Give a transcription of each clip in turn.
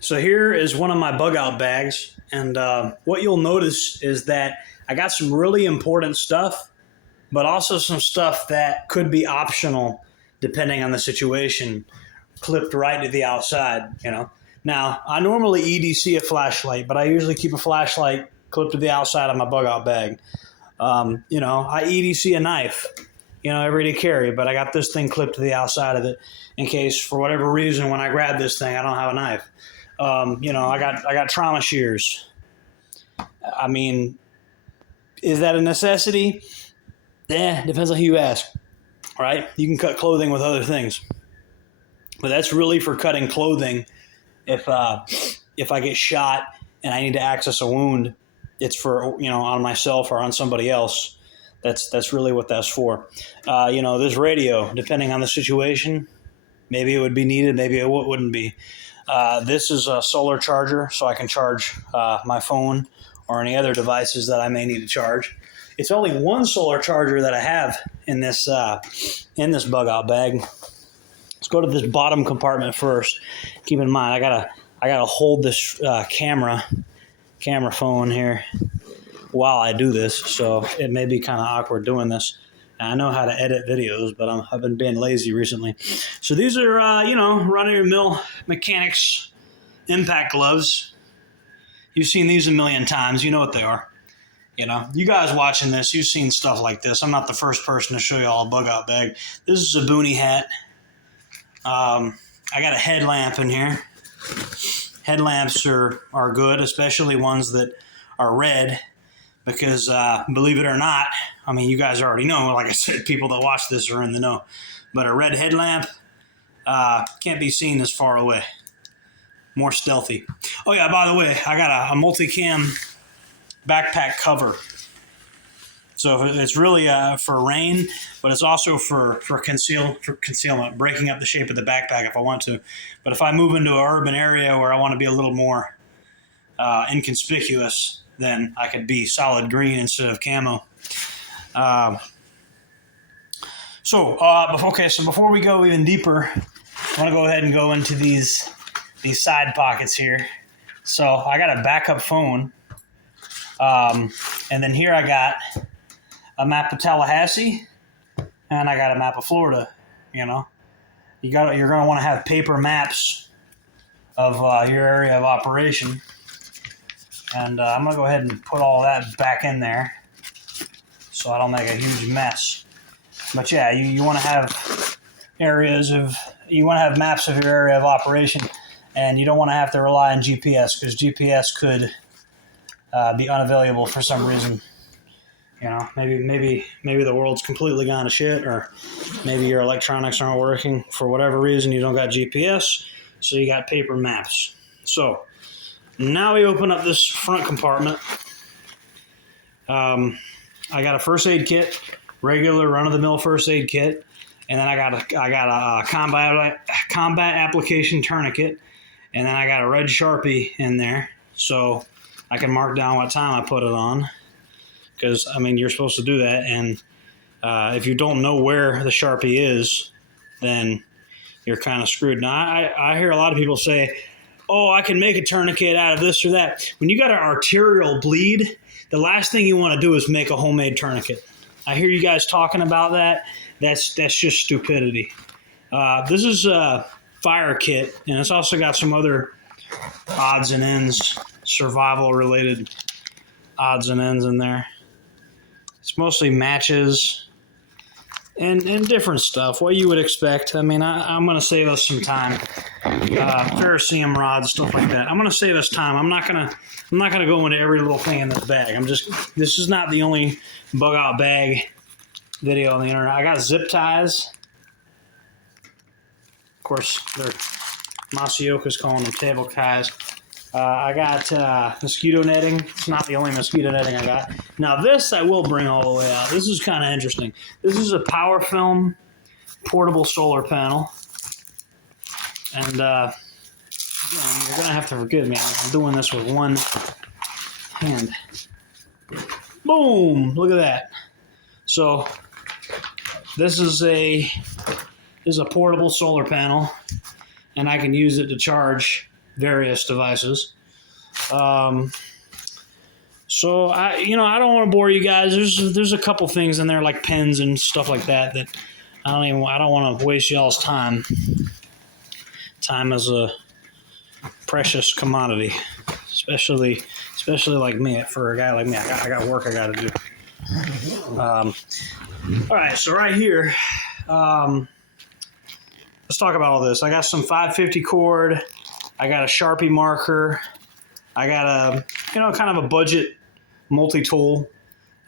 So here is one of my bug out bags, and what you'll notice is that I got some really important stuff, but also some stuff that could be optional depending on the situation, clipped right to the outside. Now, I normally EDC a flashlight, but I usually keep a flashlight clipped to the outside of my bug out bag. I EDC a knife, everyday carry, but I got this thing clipped to the outside of it in case, for whatever reason, when I grab this thing, I don't have a knife. I got trauma shears. I mean, is that a necessity? Depends on who you ask, right? You can cut clothing with other things, but that's really for cutting clothing. If I get shot and I need to access a wound, it's for on myself or on somebody else. That's really what that's for. This radio, depending on the situation, maybe it would be needed, maybe it wouldn't be. This is a solar charger, so I can charge my phone or any other devices that I may need to charge. It's only one solar charger that I have in this bug out bag. Let's go to this bottom compartment first. Keep in mind, I gotta hold this camera phone here while I do this, so it may be kind of awkward doing this. I know how to edit videos, but I've been being lazy recently. So these are, run-of-the-mill mechanics impact gloves. You've seen these a million times. You know what they are. You guys watching this, you've seen stuff like this. I'm not the first person to show you all a bug-out bag. This is a boonie hat. I got a headlamp in here. Headlamps are good, especially ones that are red. Because believe it or not, I mean, you guys already know, like I said, people that watch this are in the know. But a red headlamp can't be seen this far away. More stealthy. Oh yeah, by the way, I got a multicam backpack cover. So it's really for rain, but it's also for concealment, breaking up the shape of the backpack if I want to. But if I move into an urban area where I want to be a little more inconspicuous, then I could be solid green instead of camo. So before we go even deeper, I want to go ahead and go into these side pockets here. So I got a backup phone, and then here I got a map of Tallahassee, and I got a map of Florida. You're going to want to have paper maps of your area of operation. And I'm going to go ahead and put all that back in there so I don't make a huge mess. But yeah, you want to have maps of your area of operation, and you don't want to have to rely on GPS because GPS could be unavailable for some reason. Maybe the world's completely gone to shit, or maybe your electronics aren't working for whatever reason. You don't got GPS, so you got paper maps. So now we open up this front compartment. I got a first aid kit, regular run-of-the-mill first aid kit, and then I got a combat application tourniquet, and then I got a red Sharpie in there, so I can mark down what time I put it on. Because you're supposed to do that, and if you don't know where the Sharpie is, then you're kind of screwed. Now, I hear a lot of people say, oh, I can make a tourniquet out of this or that. When you got an arterial bleed, the last thing you want to do is make a homemade tourniquet. I hear you guys talking about that. That's just stupidity. This is a fire kit, and it's also got some other odds and ends, survival-related odds and ends in there. It's mostly matches and different stuff, what you would expect. I'm going to save us some time. Ferrocerium rods, stuff like that. I'm going to save us time. I'm not going to go into every little thing in this bag. This is not the only bug out bag video on the internet. I got zip ties. Of course, Masioka's calling them table ties. I got mosquito netting. It's not the only mosquito netting I got. Now this I will bring all the way out. This is kind of interesting. This is a Power Film portable solar panel. And again, you're going to have to forgive me. I'm doing this with one hand. Boom! Look at that. So this is a portable solar panel, and I can use it to charge various devices. So I don't want to bore you guys. There's a couple things in there like pens and stuff like that I don't want to waste y'all's time. Time is a precious commodity, especially like me. For a guy like me, I got work I got to do. All right, so right here, let's talk about all this. I got some 550 cord. I got a Sharpie marker. I got a kind of a budget multi-tool.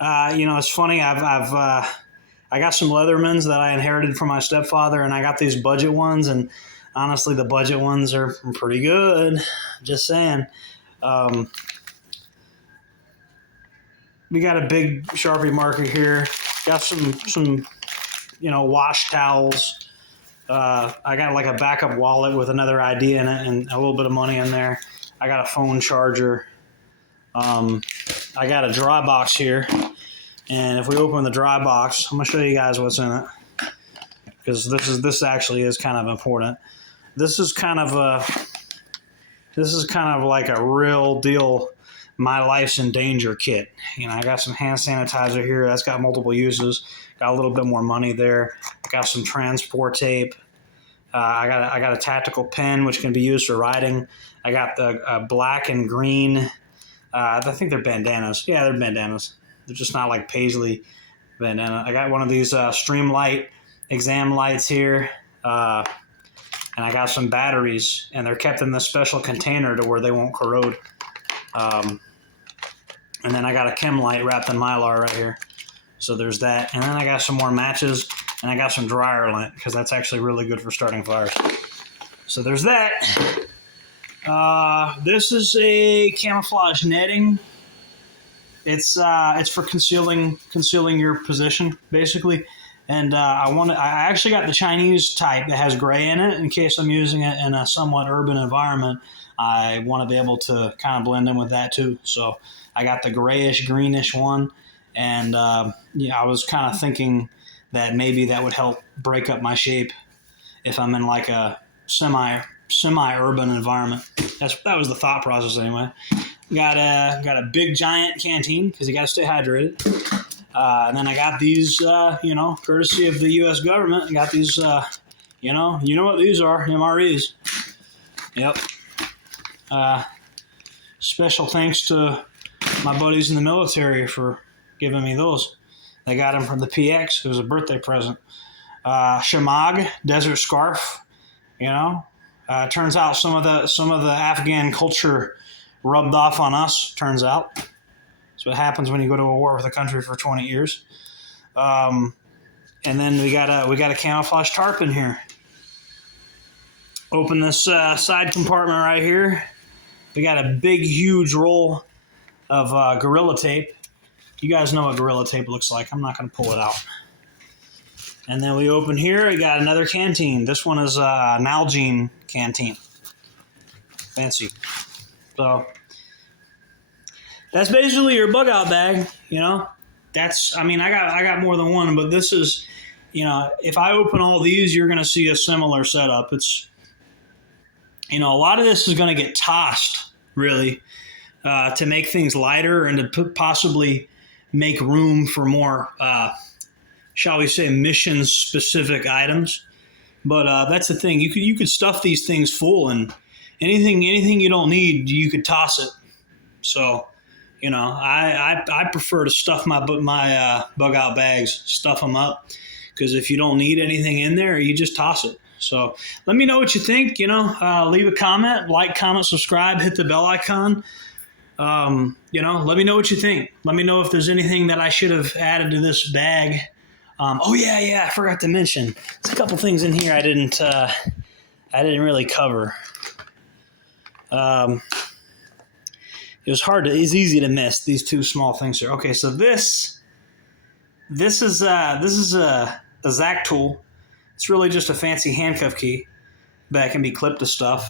It's funny. I got some Leathermans that I inherited from my stepfather, and I got these budget ones, and honestly, the budget ones are pretty good. Just saying. We got a big Sharpie marker here. Got some wash towels. I got like a backup wallet with another ID in it and a little bit of money in there. I got a phone charger. I got a dry box here. And if we open the dry box, I'm going to show you guys what's in it. Because this actually is kind of important. This is kind of like a real deal my life's in danger kit. I got some hand sanitizer here. That's got multiple uses. Got a little bit more money there. I got some transport tape. I got a tactical pen which can be used for writing. I got the black and green. I think they're bandanas. Yeah, they're bandanas. They're just not like paisley bandana. I got one of these Streamlight exam lights here. And I got some batteries, and they're kept in this special container to where they won't corrode. And then I got a chem light wrapped in Mylar right here. So there's that. And then I got some more matches, and I got some dryer lint because that's actually really good for starting fires. So there's that. This is a camouflage netting. It's for concealing your position, basically. And I actually got the Chinese type that has gray in it in case I'm using it in a somewhat urban environment. I want to be able to kind of blend in with that too. So I got the grayish greenish one, and I was kind of thinking that maybe that would help break up my shape if I'm in like a semi-urban environment. That was the thought process anyway. Got a big giant canteen because you got to stay hydrated. And then I got these, courtesy of the U.S. government. I got these, you know what these are, MREs. Yep. Special thanks to my buddies in the military for giving me those. I got them from the PX. It was a birthday present. Shamag, desert scarf. Turns out some of the Afghan culture rubbed off on us. Turns out. That's what happens when you go to a war with a country for 20 years. And then we got a camouflage tarp in here. Open this side compartment right here. We got a big, huge roll of Gorilla Tape. You guys know what Gorilla Tape looks like. I'm not going to pull it out. And then we open here. We got another canteen. This one is an Nalgene canteen. Fancy. So that's basically your bug out bag. I got more than one, but this is, if I open all these, you're going to see a similar setup. It's, a lot of this is going to get tossed, really, to make things lighter and to possibly make room for more, shall we say, mission-specific items. But that's the thing. You could stuff these things full, and anything you don't need, you could toss it. So, I prefer to stuff my bug out bags, stuff them up, because if you don't need anything in there, you just toss it. So let me know what you think. Leave a comment, like, comment, subscribe, hit the bell icon. Let me know what you think. Let me know if there's anything that I should have added to this bag. I forgot to mention. There's a couple things in here I didn't really cover. It's easy to miss these two small things here. Okay, so this is a Zac tool. It's really just a fancy handcuff key that can be clipped to stuff.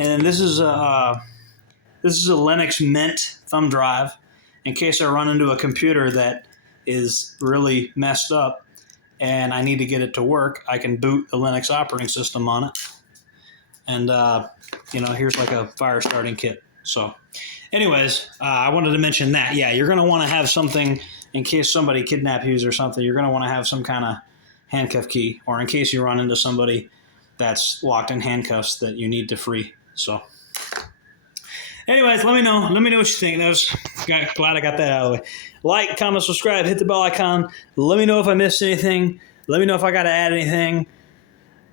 And this is a Linux Mint thumb drive in case I run into a computer that is really messed up and I need to get it to work. I can boot the Linux operating system on it. And, here's like a fire starting kit. So anyways, I wanted to mention that. Yeah, you're going to want to have something in case somebody kidnap you or something. You're going to want to have some kind of handcuff key, or in case you run into somebody that's locked in handcuffs that you need to free. So anyways, let me know. Let me know what you think. Glad I got that out of the way. Like, comment, subscribe, hit the bell icon. Let me know if I missed anything. Let me know if I got to add anything.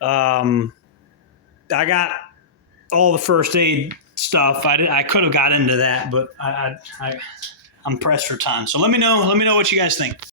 I got all the first aid stuff. I could have got into that, but I'm pressed for time. So let me know what you guys think.